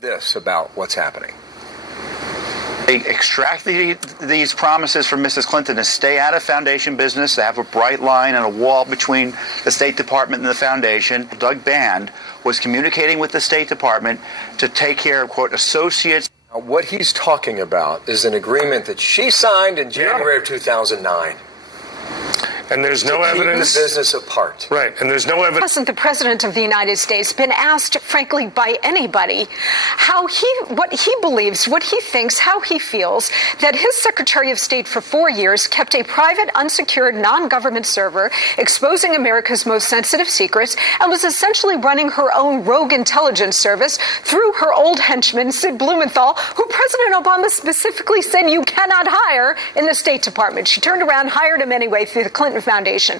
This about what's happening. They extract these promises from Mrs. Clinton to stay out of foundation business, to have a bright line and a wall between the State Department and the foundation. Doug Band was communicating with the State Department to take care of, quote, associates. Now, what he's talking about is an agreement that she signed in January of 2009. And there's no evidence. Keep the business apart. Right, and there's no evidence. Hasn't the President of the United States been asked, frankly, by anybody, what he believes, what he thinks, how he feels, that his Secretary of State for 4 years kept a private, unsecured, non-government server exposing America's most sensitive secrets and was essentially running her own rogue intelligence service through her old henchman, Sid Blumenthal, who President Obama specifically said you cannot hire in the State Department. She turned around, hired him anyway through the Clinton Foundation,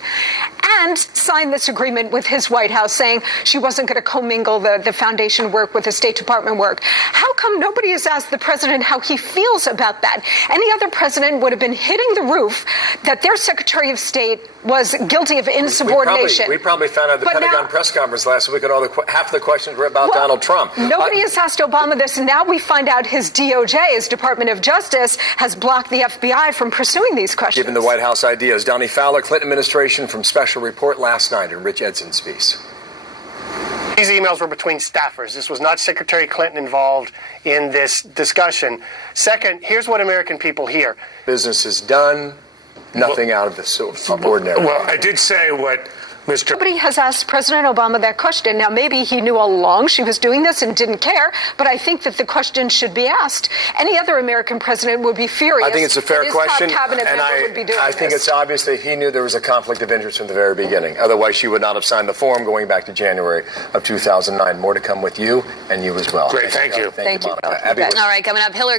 and signed this agreement with his White House saying she wasn't going to commingle the foundation work with the State Department work. How come nobody has asked the president how he feels about that? Any other president would have been hitting the roof that their Secretary of State was guilty of insubordination. We probably found out at the Pentagon press conference last week, and half the questions were about Donald Trump. Nobody has asked Obama this, and now we find out his DOJ, his Department of Justice, has blocked the FBI from pursuing these questions. Given the White House ideas, Donnie Fowler, Clinton administration from Special Report last night in Rich Edson's piece. These emails were between staffers. This was not Secretary Clinton involved in this discussion. Second, here's what American people hear. Business is done. Nothing out of the ordinary. Well, I did say what Mr. Nobody has asked President Obama that question. Now, maybe he knew all along she was doing this and didn't care, but I think that the question should be asked. Any other American president would be furious. I think it's a fair question, and I think it's obvious that he knew there was a conflict of interest from the very beginning. Otherwise, she would not have signed the form going back to January of 2009. More to come with you, and you as well. Great, thank you. Thank you. Monica. All right, coming up, Hillary.